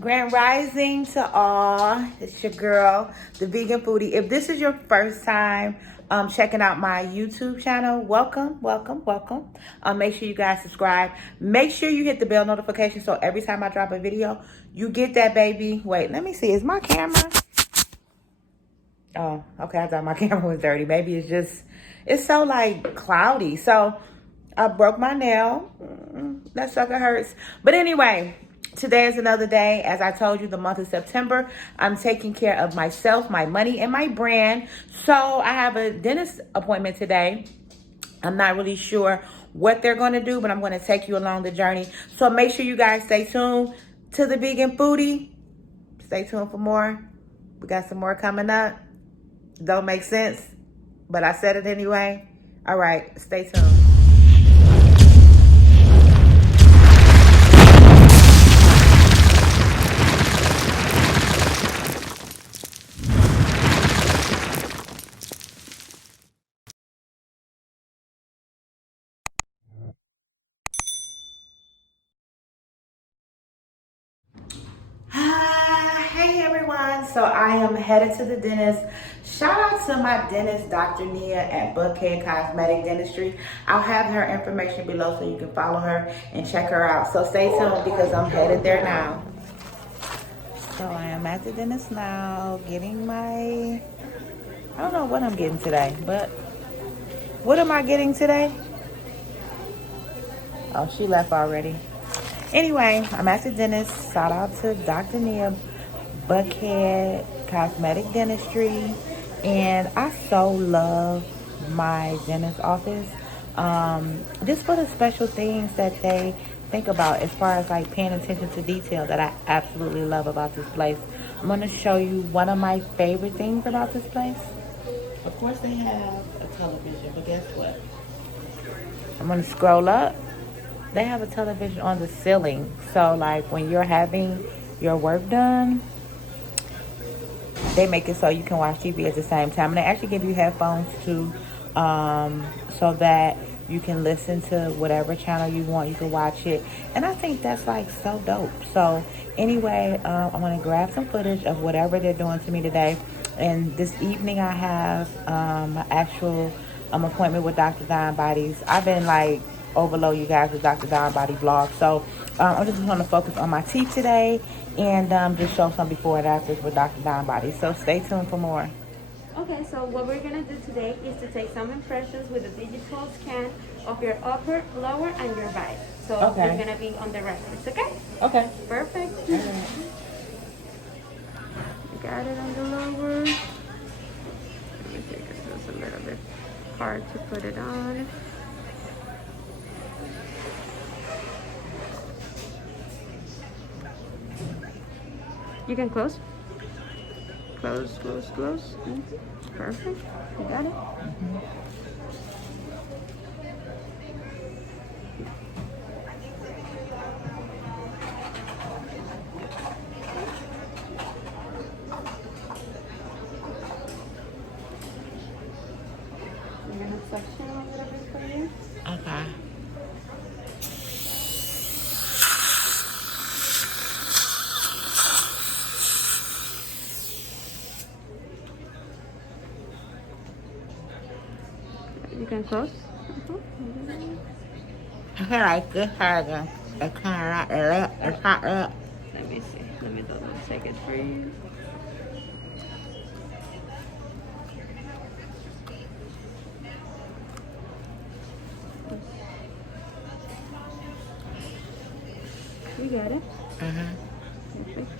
Grand Rising to all. It's your girl, the Vegan Foodie. If this is your first time checking out my YouTube channel, welcome. Make sure you guys subscribe. Make sure you hit the bell notification so every time I drop a video, you get that, baby. Wait, let me see. Is my camera? Oh, okay. I thought my camera was dirty. Maybe it's so like cloudy. So I broke my nail. That sucker hurts. But anyway, today is another day. As I told you, the month of September, I'm taking care of myself, my money, and my brand. So I have a dentist appointment today. I'm not really sure what they're going to do, but I'm going to take you along the journey. So make sure you guys stay tuned to the Vegan Foodie. Stay tuned for more. We got some more coming up. Don't make sense, but I said it anyway. All right, stay tuned. Hey everyone, so I am headed to the dentist. Shout out to my dentist, Dr. Nia at Buckhead Cosmetic Dentistry. I'll have her information below so you can follow her and check her out. So stay tuned because I'm headed there now. So I am at the dentist now getting I don't know what I'm getting today, but what am I getting today? Oh, she left already. Anyway, I'm at the dentist. Shout out to Dr. Nia, Buckhead Cosmetic Dentistry. And I so love my dentist office. Just for the special things that they think about as far as like paying attention to detail that I absolutely love about this place. I'm going to show you one of my favorite things about this place. Of course they have a television, but guess what? I'm going to scroll up. They have a television on the ceiling. So like when you're having your work done, they make it so you can watch TV at the same time. And they actually give you headphones too, so that you can listen to whatever channel you want. You can watch it. And I think that's like so dope. So anyway, I'm going to grab some footage of whatever they're doing to me today. And this evening I have an actual appointment with Dr. Don Bodies. I've been like overload you guys with Dr. Don Body vlog. So I'm just going to focus on my teeth today and just show some before and afters with Dr. Don Body. So stay tuned for more. Okay, so what we're going to do today is to take some impressions with a digital scan of your upper, lower, and your bite. So Okay. It's going to be on the records, okay? Okay. Perfect. Got it on the lower. Let me take it. It's a little bit hard to put it on. You can close. Close. Perfect. You got it? I'm going to section a little bit for you. Okay. You can close. I feel like this has a kind of like it's not that. Let me see. Let me double check it for you. You got it? Perfect.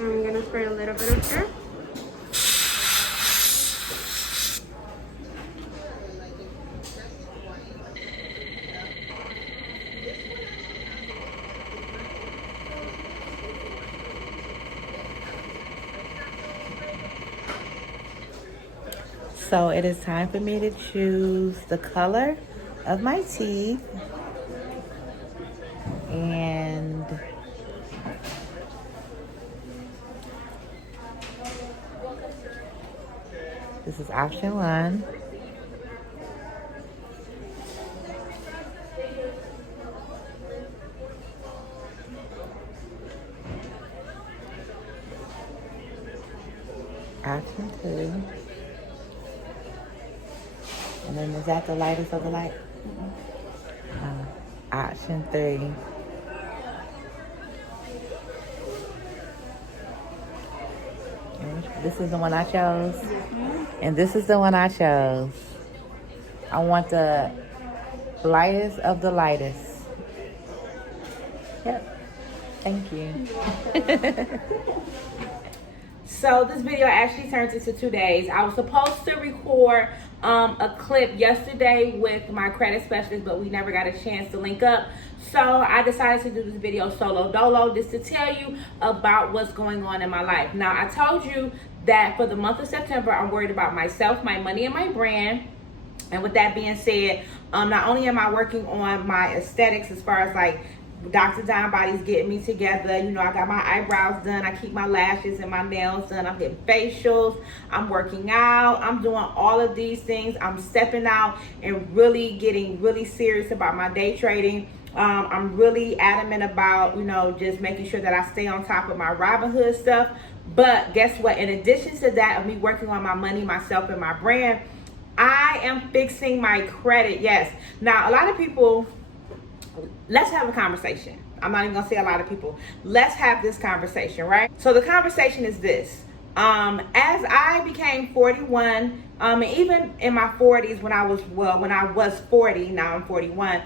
I'm gonna spray a little bit of here. So it is time for me to choose the color of my teeth. And this is option 1. Option 2. And then is that the lightest of the light? Option 3. This is the one I chose. And this is the one I chose. I want the lightest of the lightest. Yep. Thank you. So this video actually turns into 2 days. I was supposed to record a clip yesterday with my credit specialist, but we never got a chance to link up. So I decided to do this video solo dolo, just to tell you about what's going on in my life. Now, I told you that for the month of September, I'm worried about myself, my money, and my brand. And with that being said, not only am I working on my aesthetics as far as like Dr. Don Body's getting me together. You know, I got my eyebrows done. I keep my lashes and my nails done. I'm getting facials. I'm working out. I'm doing all of these things. I'm stepping out and really getting really serious about my day trading. I'm really adamant about, you know, just making sure that I stay on top of my Robinhood stuff. But guess what? In addition to that, of me working on my money, myself, and my brand, I am fixing my credit. Yes. Now, a lot of people, let's have a conversation. I'm not even gonna say a lot of people. Let's have this conversation, right? So the conversation is this. As I became 41, and even in my 40s when I was 40, now I'm 41,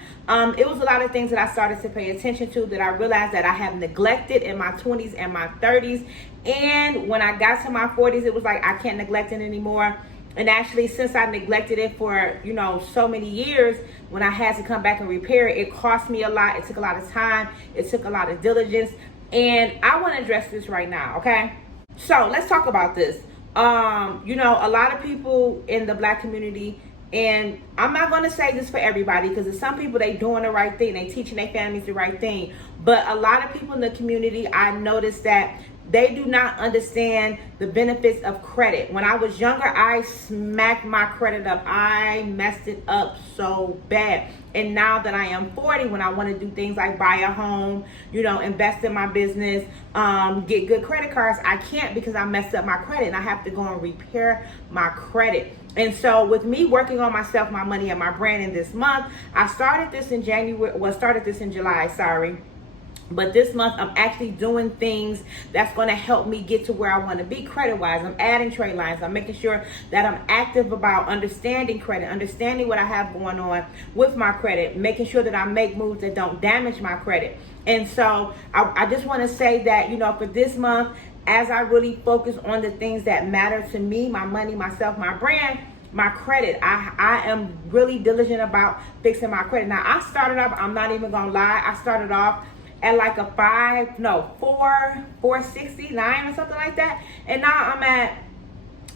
it was a lot of things that I started to pay attention to that I realized that I have neglected in my 20s and my 30s. And when I got to my 40s, it was like I can't neglect it anymore. And actually, since I neglected it for, you know, so many years, when I had to come back and repair it, it cost me a lot. It took a lot of time. It took a lot of diligence. And I want to address this right now, okay? So let's talk about this. You know, a lot of people in the Black community, and I'm not going to say this for everybody, because there's some people, they doing the right thing. They teaching their families the right thing. But a lot of people in the community, I noticed that they do not understand the benefits of credit. When I was younger, I smacked my credit up. I messed it up so bad. And now that I am 40, when I want to do things like buy a home, you know, invest in my business, get good credit cards, I can't because I messed up my credit and I have to go and repair my credit. And so with me working on myself, my money, and my branding this month, I started this in July, sorry. But this month, I'm actually doing things that's going to help me get to where I want to be credit-wise. I'm adding trade lines. I'm making sure that I'm active about understanding credit, understanding what I have going on with my credit, making sure that I make moves that don't damage my credit. And so I just want to say that, you know, for this month, as I really focus on the things that matter to me, my money, myself, my brand, my credit, I am really diligent about fixing my credit. Now, I started off, I'm not even going to lie, I started off at like a 469 or something like that. And now I'm at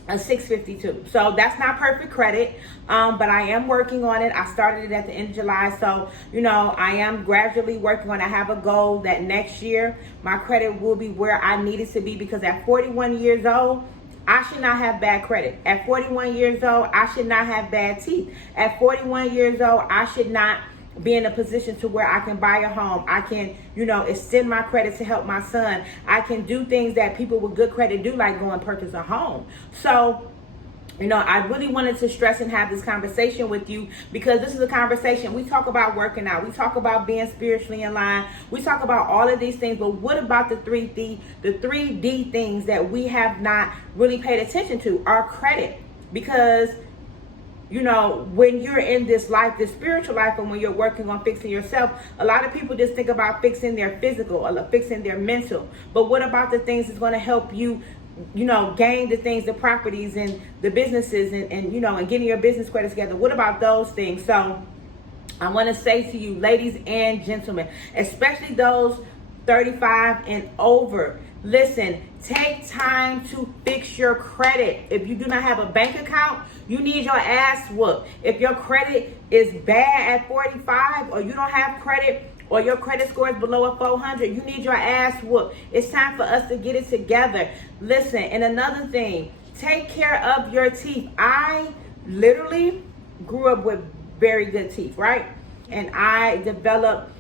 a 652. So that's not perfect credit, but I am working on it. I started it at the end of July. So, you know, I am gradually working on it. I have a goal that next year my credit will be where I need it to be, because at 41 years old, I should not have bad credit. At 41 years old, I should not have bad teeth. At 41 years old, I should not be in a position to where I can buy a home. I can, you know, extend my credit to help my son. I can do things that people with good credit do, like go and purchase a home. So, you know, I really wanted to stress and have this conversation with you, because this is a conversation. We talk about working out. We talk about being spiritually in line. We talk about all of these things. But what about the 3D things that we have not really paid attention to? Our credit. Because you know, when you're in this life, this spiritual life, and when you're working on fixing yourself, a lot of people just think about fixing their physical or fixing their mental. But what about the things that's going to help you, you know, gain the things, the properties and the businesses and you know, and getting your business credit together? What about those things? So I want to say to you, ladies and gentlemen, especially those 35 and over, listen, take time to fix your credit. If you do not have a bank account, you need your ass whooped. If your credit is bad at 45, or you don't have credit, or your credit score is below a 400, you need your ass whooped. It's time for us to get it together. Listen, and another thing, take care of your teeth. I literally grew up with very good teeth, right? And I developed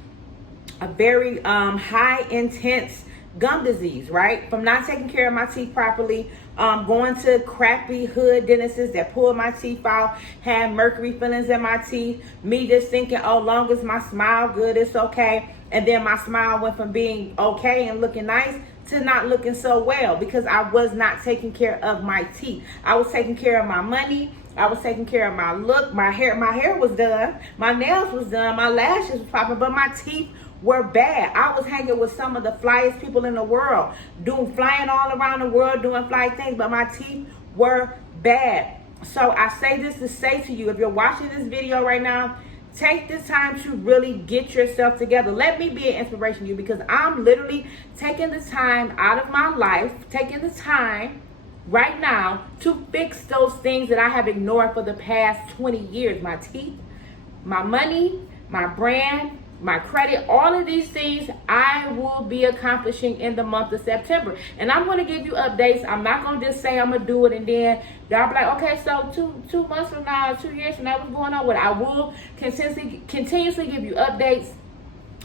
a very high intense gum disease, right? From not taking care of my teeth properly, going to crappy hood dentists that pulled my teeth out, had mercury fillings in my teeth, me just thinking, oh, long as my smile good, it's okay. And then my smile went from being okay and looking nice to not looking so well, because I was not taking care of my teeth. I was taking care of my money. I was taking care of my look. My hair was done. My nails was done. My lashes was popping, but my teeth were bad. I was hanging with some of the flyest people in the world, flying all around the world, doing fly things, but my teeth were bad. So I say this to say to you, if you're watching this video right now, take this time to really get yourself together. Let me be an inspiration to you, because I'm literally taking the time out of my life, taking the time right now to fix those things that I have ignored for the past 20 years. My teeth, my money, my brand, my credit, all of these things I will be accomplishing in the month of September. And I'm going to give you updates. I'm not going to just say I'm going to do it and then y'all be like, okay, so two months from now, 2 years from now, what's going on with it? I will continuously give you updates.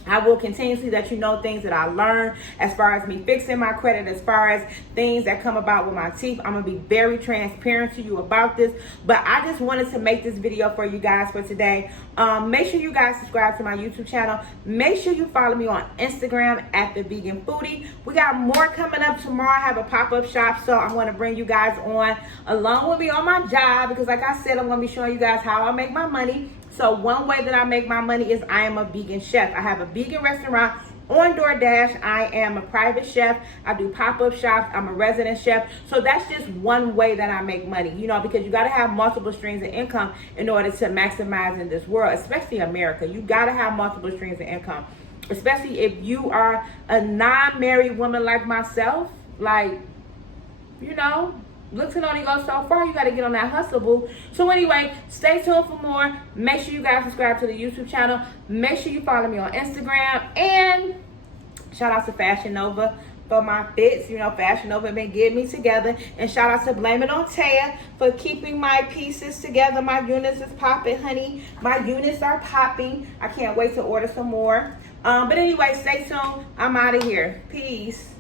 I will continuously let you know things that I learned as far as me fixing my credit, as far as things that come about with my teeth. I'm going to be very transparent to you about this. But I just wanted to make this video for you guys for today. Make sure you guys subscribe to my YouTube channel. Make sure you follow me on Instagram at The Vegan Foodie. We got more coming up tomorrow. I have a pop-up shop, so I'm going to bring you guys on along with me on my job, because like I said, I'm going to be showing you guys how I make my money. So one way that I make my money is I am a vegan chef. I have a vegan restaurant on DoorDash. I am a private chef. I do pop-up shops. I'm a resident chef. So that's just one way that I make money, you know, because you got to have multiple streams of income in order to maximize in this world, especially America. You got to have multiple streams of income, especially if you are a non-married woman like myself. Like, you know, looks can only go so far. You got to get on that hustle, boo. So anyway, stay tuned for more. Make sure you guys subscribe to the YouTube channel. Make sure you follow me on Instagram. And shout out to Fashion Nova for my fits. You know, Fashion Nova been getting me together. And shout out to Blame It on Taya for keeping my pieces together. My units is popping, honey. My units are popping. I can't wait to order some more. But anyway, stay tuned. I'm out of here. Peace.